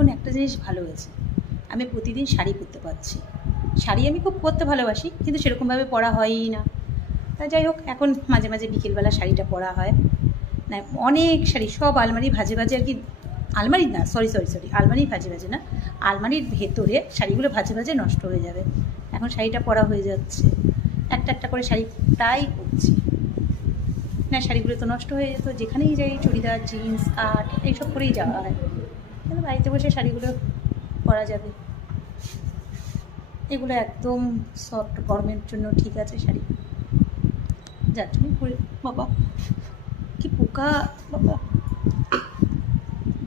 এখন একটা জিনিস ভালো হয়েছে, আমি প্রতিদিন শাড়ি পরতে পারছি। শাড়ি আমি খুব পরতে ভালোবাসি, কিন্তু সেরকমভাবে পরা হয়ই না। তা যাই হোক, এখন মাঝে মাঝে বিকেলবেলা শাড়িটা পরা হয়। না, অনেক শাড়ি সব আলমারি ভাজে ভাজে আর কি, আলমারি না, সরি, আলমারি ভাজে ভাজে না, আলমারির ভেতরে শাড়িগুলো ভাজে ভাজে নষ্ট হয়ে যাবে। এখন শাড়িটা পরা হয়ে যাচ্ছে, একটা একটা করে শাড়ি প্রায় পরছি। না, শাড়িগুলো তো নষ্ট হয়ে যেত, যেখানেই যাই চুড়িদার, জিন্স, স্কার্ট এইসব করেই যাওয়া হয়। কিন্তু বাড়িতে বসে শাড়িগুলো পরা যাবে। এগুলো একদম সফট, গরমের জন্য ঠিক আছে শাড়ি, যার জন্য পরে। বাবা কি পোকা, বাবা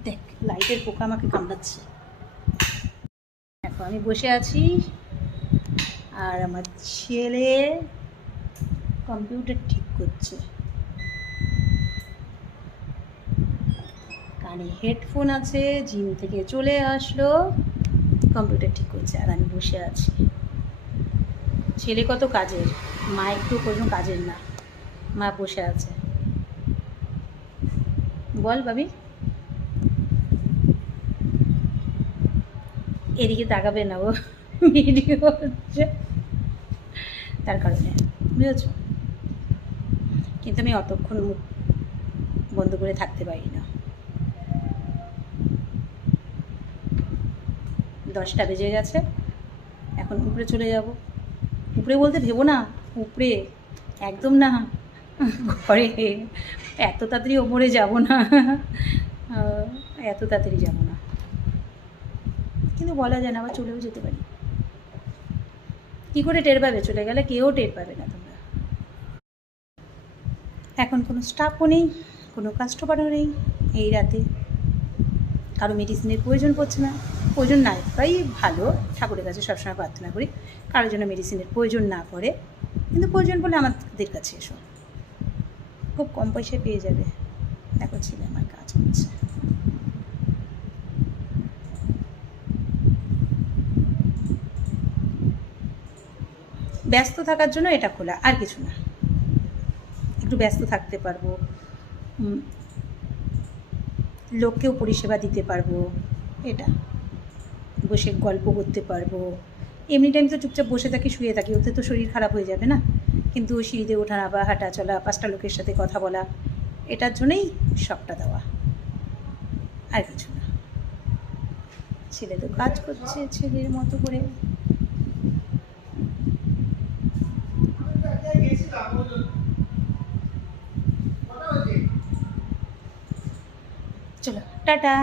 দেখ, লাইটের পোকা আমাকে কামড়াচ্ছে। দেখো আমি বসে আছি আর আমার ছেলে কম্পিউটার ঠিক করছে, কানে হেডফোন আছে, জিম থেকে চলে আসলো, কম্পিউটার ঠিক করছে আর আমি বসে আছি। ছেলে কত কাজের, মা একটু কোনো কাজের না, মা বসে আছে। বল ভাবি, এদিকে তাকাবে না, ও ভিডিও হচ্ছে তার কারণে, বুঝেছ? কিন্তু আমি অতক্ষণ মুখ বন্ধ করে থাকতে পারি না। 10টা বেজে গেছে, এখন উপরে চলে যাব। উপরে বলতে ভেবো না, উপরে একদম না, ঘরে। এত তাড়াতাড়ি ওপরে যাব না, এত তাড়াতাড়ি যাব না, কিন্তু বলা যায় না, আবার চলেও যেতে পারি। কী করে টের পাবে চলে গেলে? কেউ টের পাবে না তোমরা। এখন কোনো স্টাফও নেই, কোনো কাস্টমারও নেই এই রাতে, কারো মেডিসিনের প্রয়োজন পড়ছে না। প্রয়োজন নাই তাই ভালো, ঠাকুরের কাছে সবসময় প্রার্থনা করি কারোর জন্য মেডিসিনের প্রয়োজন না পড়ে, কিন্তু প্রয়োজন পড়লে আমাদের কাছে এসো, খুব কম পয়সায় পেয়ে যাবে। দেখো ছেলে আমার কাজ করছে। ব্যস্ত থাকার জন্য এটা খোলা, আর কিছু না। একটু ব্যস্ত থাকতে পারবো, লোককেও পরিষেবা দিতে পারবো, এটা বসে গল্প করতে পারবো। এমনি টাইম তো চুপচাপ বসে থাকি, শুয়ে থাকি, ওতে তো শরীর খারাপ হয়ে যাবে না। কিন্তু সিঁড়িতে ওঠা বা হাঁটা চলা, 5টা লোকের সাথে কথা বলা, এটার জন্যই সবটা দেওয়া, আর কিছু না। ছেলে তো কাজ করছে ছেলের মতো করে। চলো টাটা।